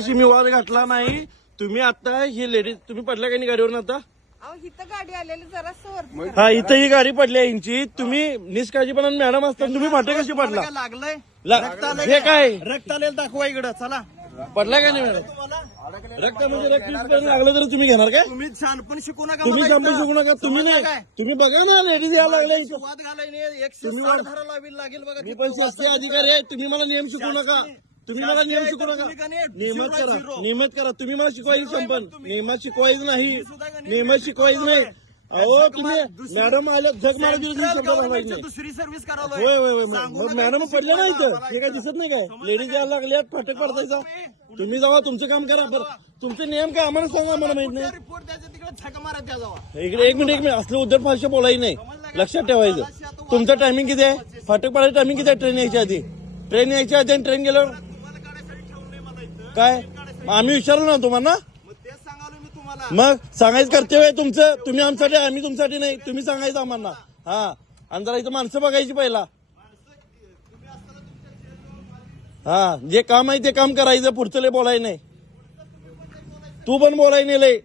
तुमच्याशी मी वाद घातला नाही. तुम्ही आता ही लेडीज तुम्ही पडल्या का नाही गाडीवरून आता? अहो इथं गाडी आलेली जरा सवर हा इथं ही गाडी पडली आहे यांची. तुम्ही निष्काळजीपणा मॅडम असताना तुम्ही फाटे कशी पडला? लागलंय हे काय रक्त आलेलं दाखवा इकडं चला. पडलाय का नाही मॅडम? रक्त म्हणजे रक्त लागलं तर तुम्ही घेणार काय? तुम्ही छानपण शिकू नका तुम्ही मला संपू इथं. शकू नका. तुम्ही समजलं नाही काय? तुम्ही बघा ना लेडीज यायला लागल्या इथं. वाद घालाय नाही 160 तुम्ही धारा लावी लागेल बघा. मी पण शासकीय अधिकारी आहे. तुम्ही मला नियम शिकवू नका. तुम्ही मला नियम शिकवू नका. तुम्ही का नाही? नियमित झिरो, करा झिरो. नियमित करा. तुम्ही मला शिकवायचं संपन. तुम्ही. नियमात शिकवायचं नाही. सुद्धा का नाही? नियमात शिकवायचं नाही. अहो झक तुम्ही मार- दुसरी- मॅडम आले झक मारा दिली सेंट्रल शब्द घालायचे गव्हर्नमेंटची नाही. दुसरी सर्व्हिस करावं होय होय होय सांगू मग नका मॅडम इथं पडले नाही शिकवायला. इथं. हे काय दिसत नाही काय? समजलं लेडीज काय? यायला लागल्यात फाटक पडतायचा. तुम्ही जावा तुमचं काम करा. बरं तुमचे नियम काय आम्हाला सांगा. आम्हाला माहित नाही. रिपोर्ट द्यायचा तिकडे झक मारा त्या जावा. इकडे एक मिनिट असलं उद्धट भाषा बोलायची नाही. लक्षात ठेवायचं. तुमचं टायमिंग किती आहे? फाटक पडायचं टायमिंग किती आहे? ट्रेन यायच्या आधी ट्रेन यायच्या आधी आणि ट्रेन गेल्यावर तुम्हाला काढायसाठी ठेवलं नाही मला इथं. काय? आम्ही विचारलो ना तुम्हाला. मग तेच सांगालो मी तुम्हाला. मग सांगायचं कर्तव्य आहे तुमचं. तुम्ही आमच्यासाठी आम्ही तुमच्यासाठी नाही. तुम्ही सांगायचं आम्हाला. हा आणि जरा इथं माणसं बघायची पहिला. हा जे काम आहे ते काम करायचं. पुढचं लय बोलायचं नाही. तू पण बोलाय नाही लय.